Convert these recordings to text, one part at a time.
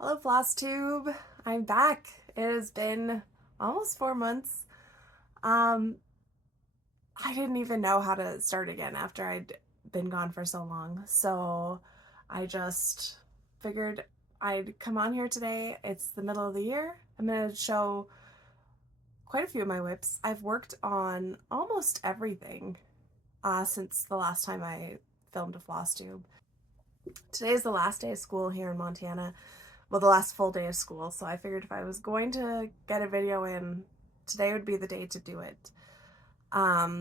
Hello, Flosstube. I'm back. It has been almost 4 months. Um, I didn't even know how to start again after I'd been gone for so long. So I just figured I'd come on here today. It's the middle of the year. I'm going to show quite a few of my whips. I've worked on almost everything since the last time I filmed a Flosstube. Today is the last day of school here in Montana. Well, the last full day of school, so I figured if I was going to get a video in, today would be the day to do it. I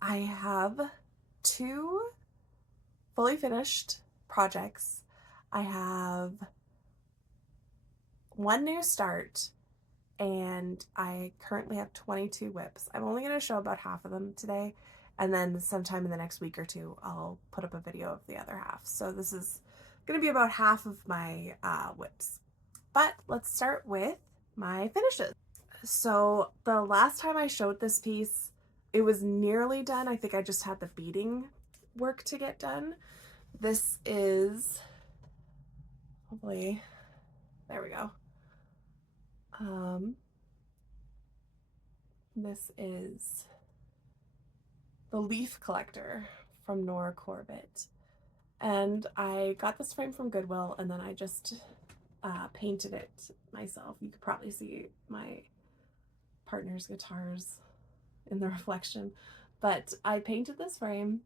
have two fully finished projects. I have one new start, and I currently have 22 whips. I'm only going to show about half of them today, and then sometime in the next week or two, I'll put up a video of the other half. So this is going to be about half of my whips. But let's start with my finishes. So the last time I showed this piece, it was nearly done. I think I just had the beading work to get done. This is, hopefully, there we go. This is the leaf collector from Nora Corbett. And I got this frame from Goodwill, and then I just painted it myself. You could probably see my partner's guitars in the reflection, but I painted this frame.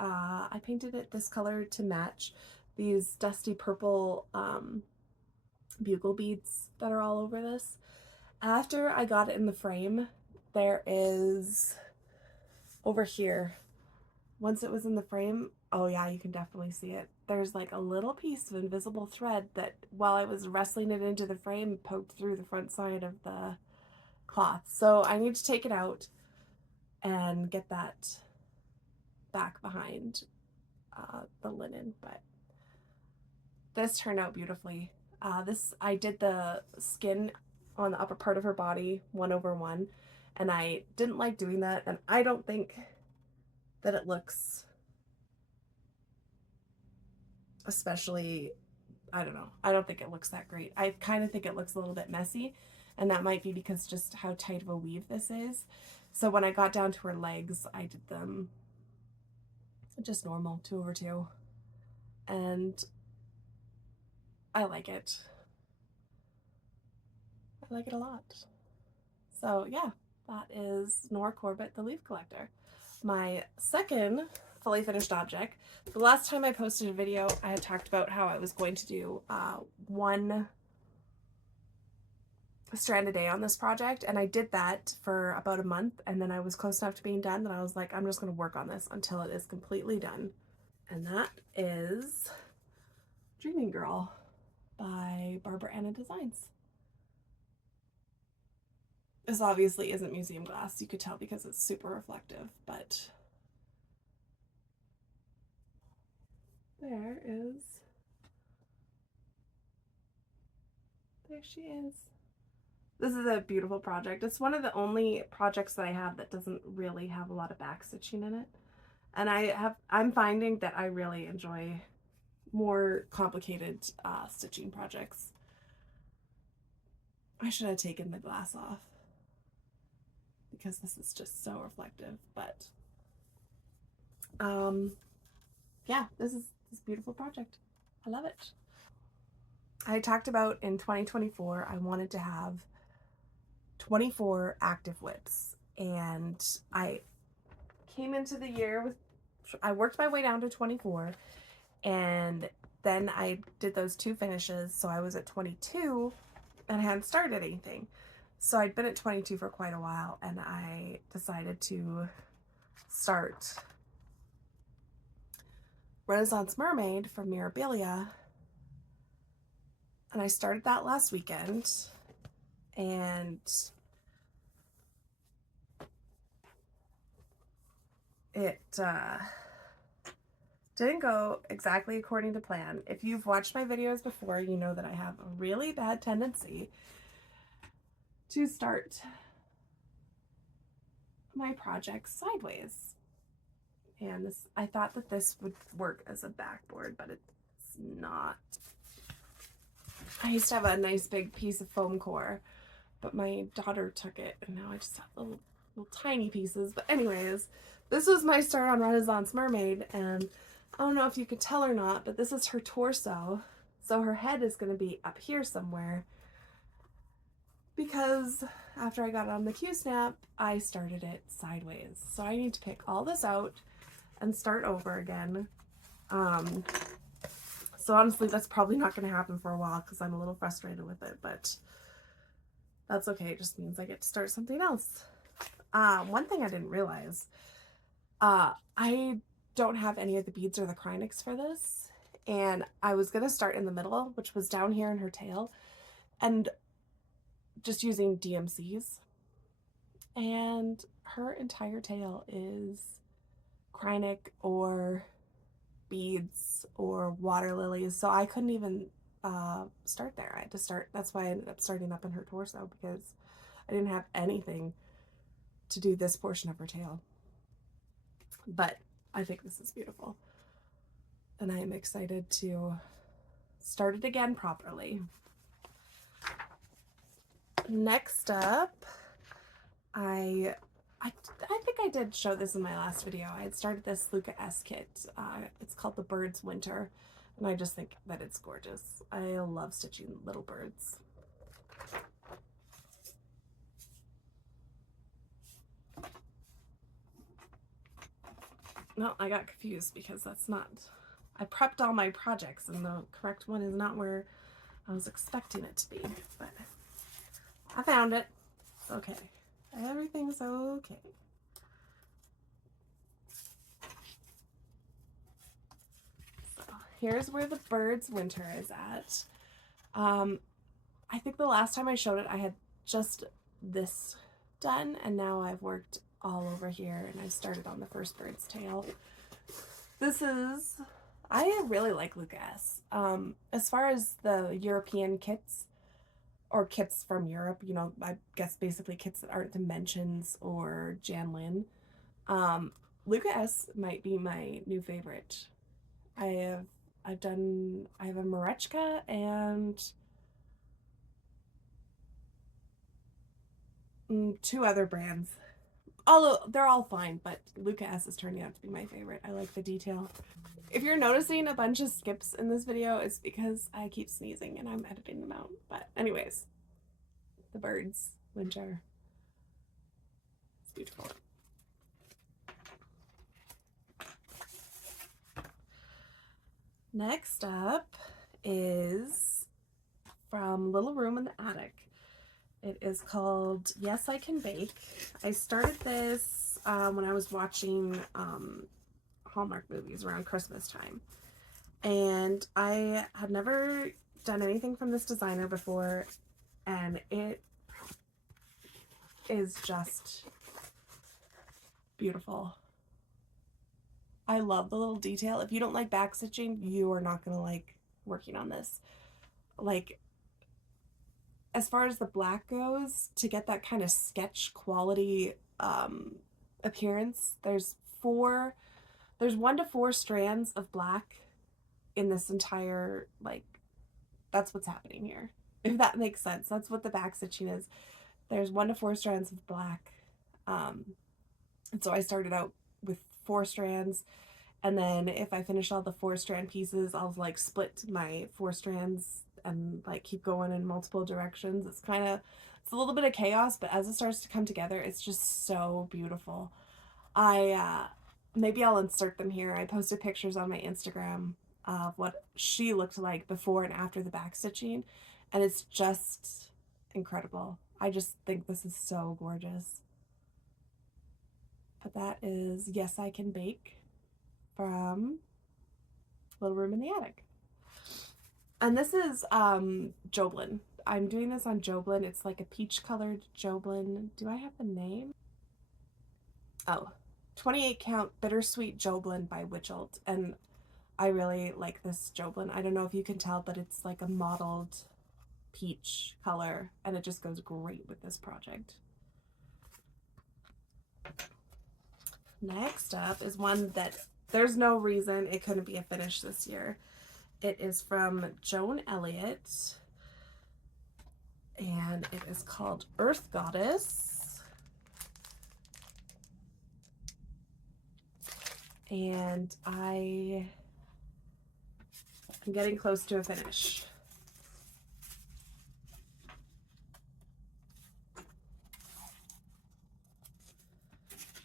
I painted it this color to match these dusty purple bugle beads that are all over this. After I got it in the frame, there is over here, once it was in the frame, oh yeah, you can definitely see it. There's like a little piece of invisible thread that while I was wrestling it into the frame, poked through the front side of the cloth. So I need to take it out and get that back behind the linen, but this turned out beautifully. I did the skin on the upper part of her body 1/1, and I didn't like doing that, and I don't think that it looks especially, I don't know, I don't think it looks that great. I kind of think it looks a little bit messy, and that might be because just how tight of a weave this is. So when I got down to her legs, I did them just normal 2/2, and I like it. I like it a lot. So yeah, that is Nora Corbett, the leaf collector. My second fully finished object. The last time I posted a video, I had talked about how I was going to do one strand a day on this project, and I did that for about a month, and then I was close enough to being done that I was like, I'm just going to work on this until it is completely done. And that is Dreaming Girl by Barbara Anna Designs. This obviously isn't museum glass, you could tell because it's super reflective, but there she is. This is a beautiful project. It's one of the only projects that I have that doesn't really have a lot of back stitching in it. And I'm finding that I really enjoy more complicated stitching projects. I should have taken the glass off because this is just so reflective, but yeah, this is this beautiful project. I love it. I talked about in 2024 I wanted to have 24 active whips, and I came into the year with, I worked my way down to 24, and then I did those two finishes, so I was at 22 and I hadn't started anything. So I'd been at 22 for quite a while, and I decided to start Renaissance Mermaid from Mirabilia, and I started that last weekend, and it didn't go exactly according to plan. If you've watched my videos before, you know that I have a really bad tendency to start my projects sideways. And this, I thought that this would work as a backboard, but it's not. I used to have a nice big piece of foam core, but my daughter took it, and now I just have little tiny pieces. But anyways, this was my start on Renaissance Mermaid, and I don't know if you could tell or not, but this is her torso. So her head is going to be up here somewhere, because after I got it on the Q-snap, I started it sideways. So I need to pick all this out and start over again. So honestly, that's probably not going to happen for a while because I'm a little frustrated with it, but that's okay. It just means I get to start something else. One thing I didn't realize, I don't have any of the beads or the Krynics for this, and I was going to start in the middle, which was down here in her tail, and just using DMCs, and her entire tail is Krynic or beads or water lilies, so I couldn't even start there. I had to start, that's why I ended up starting up in her torso, because I didn't have anything to do this portion of her tail. But I think this is beautiful, and I am excited to start it again properly. Next up, I think I did show this in my last video. I had started this Luca-S kit. It's called the Bird's Winter, and I just think that it's gorgeous. I love stitching little birds. No, I got confused because that's not... I prepped all my projects, and the correct one is not where I was expecting it to be, but I found it. It's okay. Everything's okay. So here's where the Bird's Winter is at. I think the last time I showed it, I had just this done, and now I've worked all over here, and I started on the first bird's tail. This is... I really like Luca-S. As far as the European kits, or kits from Europe, you know, I guess basically kits that aren't Dimensions or Janlin, Luca-S might be my new favorite. I have a Marechka and two other brands. Although they're all fine, but Luca-S is turning out to be my favorite. I like the detail. If you're noticing a bunch of skips in this video, it's because I keep sneezing and I'm editing them out. But anyways, the Bird's Winter. It's beautiful. Next up is from Little Room in the Attic. It is called Yes, I Can Bake. I started this when I was watching Hallmark movies around Christmas time. And I had never done anything from this designer before, and it is just beautiful. I love the little detail. If you don't like back stitching, you are not going to like working on this. Like, as far as the black goes, to get that kind of sketch quality appearance, there's 1 to 4 strands of black in this entire, like, that's what's happening here, if that makes sense. That's what the back stitching is. There's 1 to 4 strands of black, and so I started out with 4 strands, and then if I finish all the 4 strand pieces, I'll like split my 4 strands and like keep going in multiple directions. It's a little bit of chaos, but as it starts to come together, it's just so beautiful. Maybe I'll insert them here. I posted pictures on my Instagram of what she looked like before and after the back stitching, and it's just incredible. I just think this is so gorgeous. But that is Yes, I Can Bake from Little Room in the Attic. And this is Jobelan. I'm doing this on Jobelan. It's like a peach colored Jobelan. Do I have the name? Oh, 28 count Bittersweet Jobelan by Witchelt. And I really like this Jobelan. I don't know if you can tell, but it's like a mottled peach color, and it just goes great with this project. Next up is one that there's no reason it couldn't be a finish this year. It is from Joan Elliot. and it is called Earth Goddess. And I'm getting close to a finish.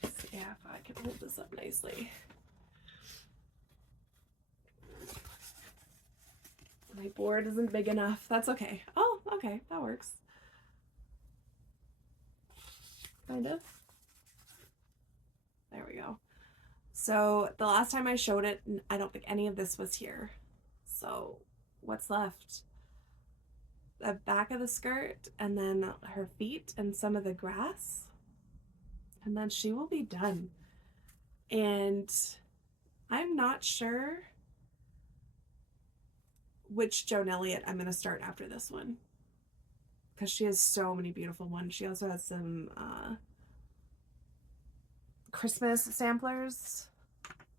Let's see if I can hold this up nicely. My board isn't big enough. That's okay. Oh, okay, that works. Kind of. There we go. So the last time I showed it, I don't think any of this was here. So what's left? The back of the skirt, and then her feet and some of the grass. And then she will be done. And I'm not sure which Joan Elliot I'm going to start after this one, because she has so many beautiful ones. She also has some Christmas samplers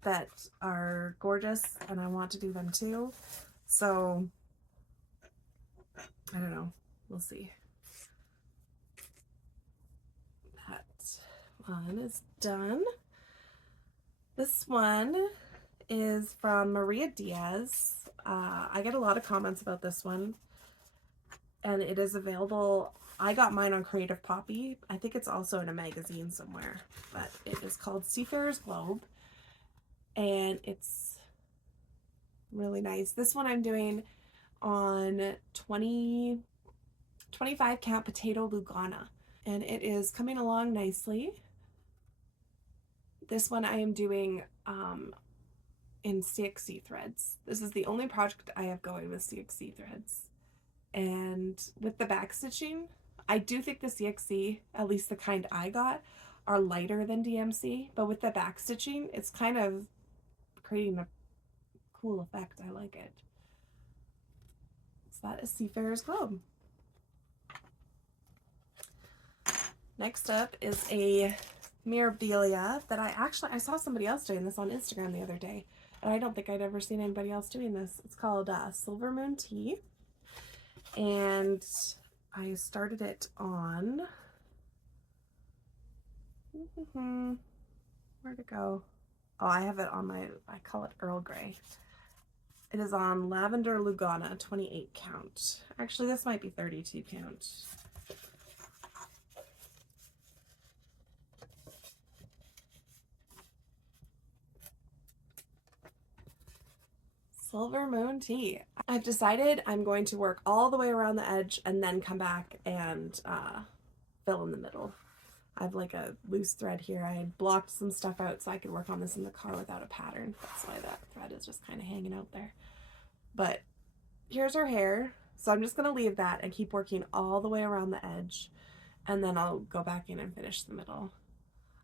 that are gorgeous, and I want to do them too. So I don't know, we'll see. That one is done. This one is from Maria Diaz. I get a lot of comments about this one, and it is available. I got mine on Creative Poppy. I think it's also in a magazine somewhere, but it is called Seafarer's Globe, and it's really nice. This one I'm doing on 25 count potato Lugana, and it is coming along nicely. This one I am doing in CXC threads. This is the only project I have going with CXC threads. And with the back stitching, I do think the CXC, at least the kind I got, are lighter than DMC, but with the back stitching, it's kind of creating a cool effect. I like it. So that is Seafarer's Globe. Next up is a Mirabilia that I saw somebody else doing this on Instagram the other day, and I don't think I'd ever seen anybody else doing this. It's called Silver Moon Tea, and I started it on where'd it go? Oh, I have it on I call it Earl Grey. It is on Lavender Lugana, 28 count. Actually, this might be 32 count. Silver Moon Tea. I've decided I'm going to work all the way around the edge and then come back and fill in the middle. I have like a loose thread here. I had blocked some stuff out so I could work on this in the car without a pattern. That's why that thread is just kind of hanging out there. But here's her hair. So I'm just going to leave that and keep working all the way around the edge. And then I'll go back in and finish the middle.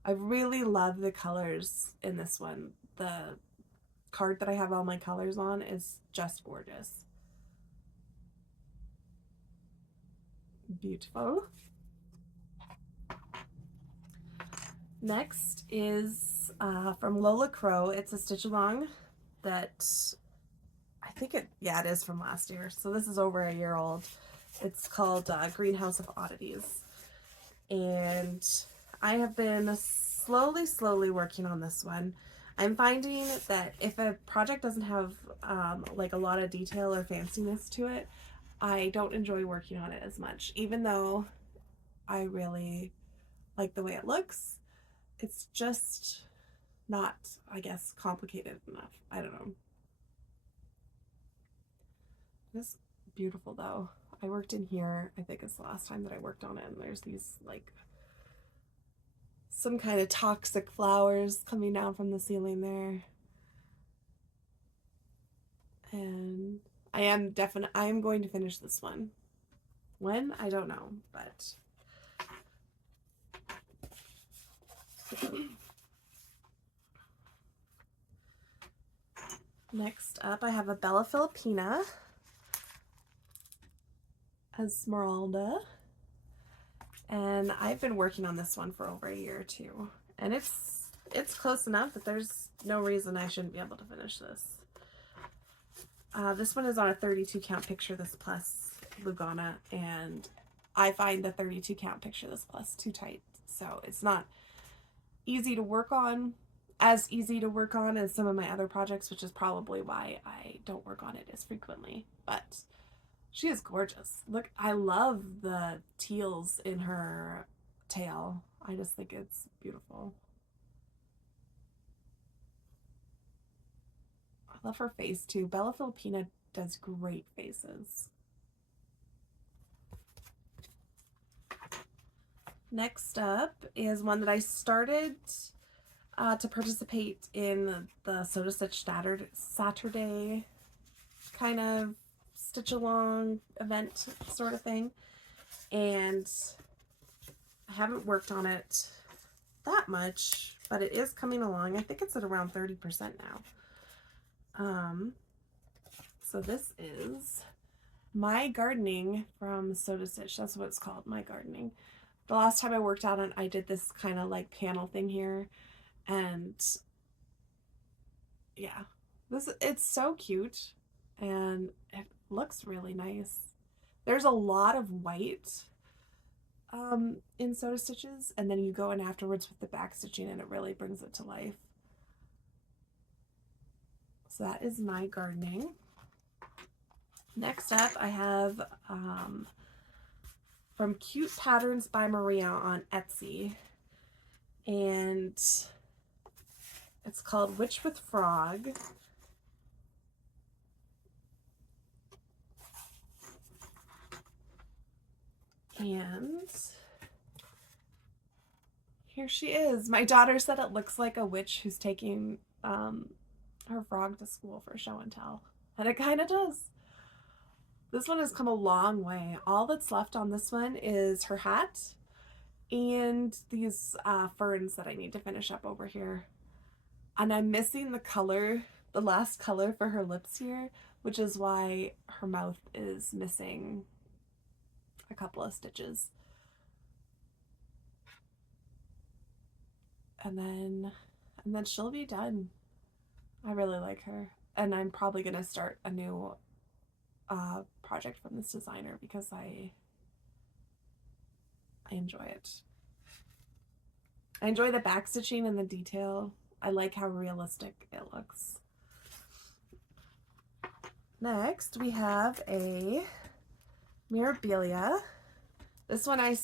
I really love the colors in this one. The card that I have all my colors on is just gorgeous. Beautiful. Next is from Lola Crow. It's a stitch along that I think it is from last year. So this is over a year old. It's called Greenhouse of Oddities. And I have been slowly working on this one. I'm finding that if a project doesn't have like a lot of detail or fanciness to it, I don't enjoy working on it as much. Even though I really like the way it looks, it's just not, I guess, complicated enough. I don't know. It's beautiful though. I worked in here, I think it's the last time that I worked on it, and there's these like some kind of toxic flowers coming down from the ceiling there. And I am going to finish this one. When? I don't know, but next up I have a Bella Filipina Esmeralda, and I've been working on this one for over a year or two, and it's close enough that there's no reason I shouldn't be able to finish this. This one is on a 32 count picture, this plus Lugana, and I find the 32 count Picture This Plus too tight. So it's not easy to work on, as easy to work on as some of my other projects, which is probably why I don't work on it as frequently. But she is gorgeous. Look, I love the teals in her tail. I just think it's beautiful. I love her face too. Bella Filipina does great faces. Next up is one that I started to participate in the Soda Stitch Saturday kind of stitch along event sort of thing, and I haven't worked on it that much, but it is coming along. I think it's at around 30% now. So this is My Gardening from Soda Stitch. That's what it's called, My Gardening. The last time I worked on it, I did this kind of like panel thing here, and yeah, it's so cute and it looks really nice. There's a lot of white in Soda Stitches, and then you go in afterwards with the back stitching and it really brings it to life. So that is My Gardening. Next up, I have from Cute Patterns by Maria on Etsy, and it's called Witch with Frog. And here she is. My daughter said it looks like a witch who's taking her frog to school for show and tell, and it kind of does. This one has come a long way. All that's left on this one is her hat and these ferns that I need to finish up over here. And I'm missing the color, the last color for her lips here, which is why her mouth is missing a couple of stitches. And then she'll be done. I really like her. And I'm probably going to start a new project from this designer because I enjoy it. I enjoy the back stitching and the detail. I like how realistic it looks. Next, we have a Mirabilia. This one I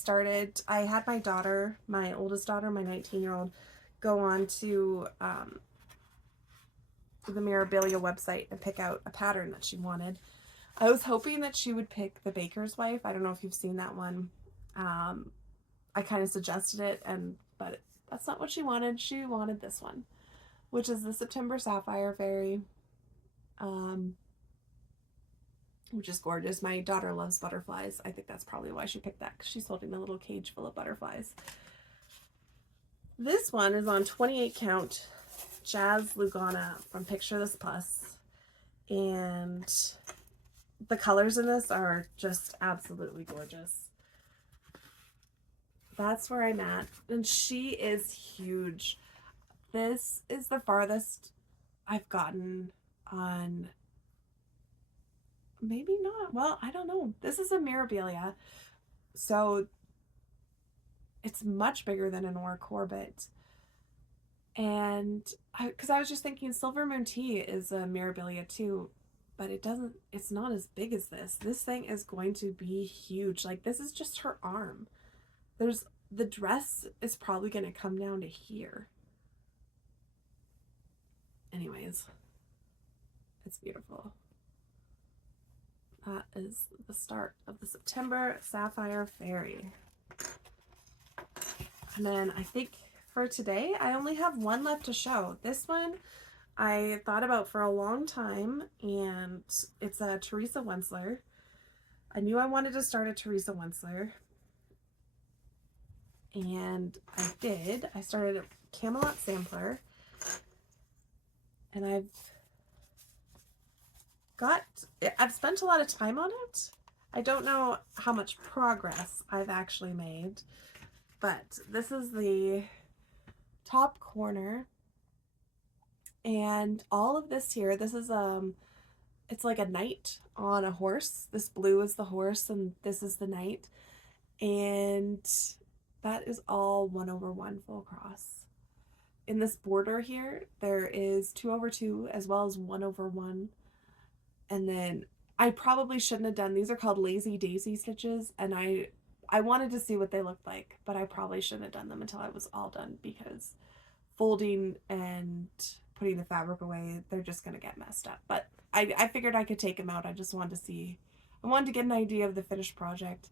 had my daughter, my oldest daughter, my 19-year-old, go on to the Mirabilia website and pick out a pattern that she wanted. I was hoping that she would pick the Baker's Wife. I don't know if you've seen that one. I kind of suggested it, but that's not what she wanted. She wanted this one, which is the September Sapphire Fairy, which is gorgeous. My daughter loves butterflies. I think that's probably why she picked that, because she's holding a little cage full of butterflies. This one is on 28 count Jazz Lugana from Picture This Plus, and the colors in this are just absolutely gorgeous. That's where I'm at, and she is huge. This is the farthest I've gotten on, maybe not, well, I don't know. This is a Mirabilia, so it's much bigger than a Nora Corbett. And because I was just thinking Silver Moon Tea is a Mirabilia too, but it's not as big as this. This thing is going to be huge. Like, this is just her arm. The dress is probably going to come down to here. Anyways, it's beautiful. That is the start of the September Sapphire Fairy. And then I think for today, I only have one left to show. This one I thought about for a long time, and it's a Teresa Wensler. I knew I wanted to start a Teresa Wensler, and I did. I started a Camelot Sampler, and I've spent a lot of time on it. I don't know how much progress I've actually made, but this is the top corner, and all of this here, this is it's like a knight on a horse. This blue is the horse and this is the knight, And that is all 1/1 full cross. In this border here, there is 2/2 as well as 1/1. And then I probably shouldn't have done, these are called lazy daisy stitches, and I wanted to see what they looked like, but I probably shouldn't have done them until I was all done, because folding and putting the fabric away, they're just going to get messed up. But I figured I could take them out. I just wanted to see, I wanted to get an idea of the finished project.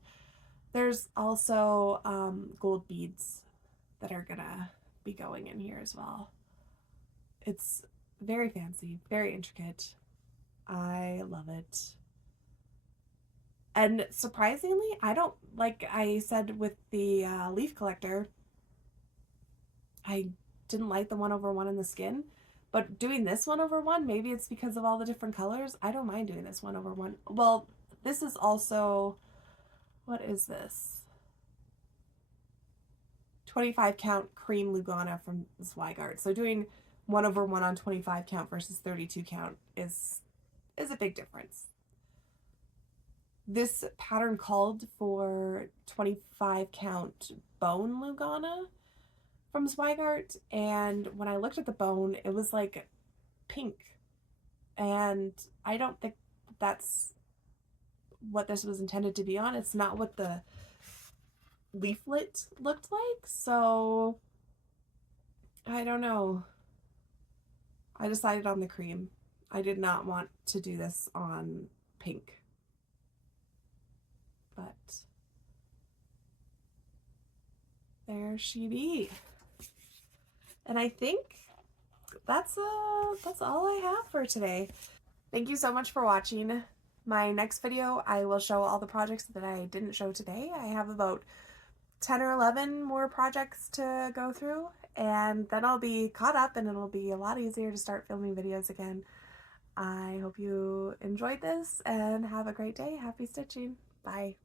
There's also gold beads that are going to be going in here as well. It's very fancy, very intricate. I love it. And surprisingly, I don't, like I said with the leaf collector, I didn't like the 1/1 in the skin. But doing this 1/1, maybe it's because of all the different colors. I don't mind doing this 1/1. Well, this is also, what is this? 25 count cream Lugana from Zweigart. So doing 1/1 on 25 count versus 32 count is a big difference. This pattern called for 25 count bone Lugana from Zweigart, and when I looked at the bone, it was like pink, and I don't think that's what this was intended to be on. It's not what the leaflet looked like, so I don't know. I decided on the cream. I did not want to do this on pink, but there she be. And I think that's all I have for today. Thank you so much for watching. My next video, I will show all the projects that I didn't show today. I have about 10 or 11 more projects to go through, and then I'll be caught up and it'll be a lot easier to start filming videos again. I hope you enjoyed this and have a great day. Happy stitching. Bye.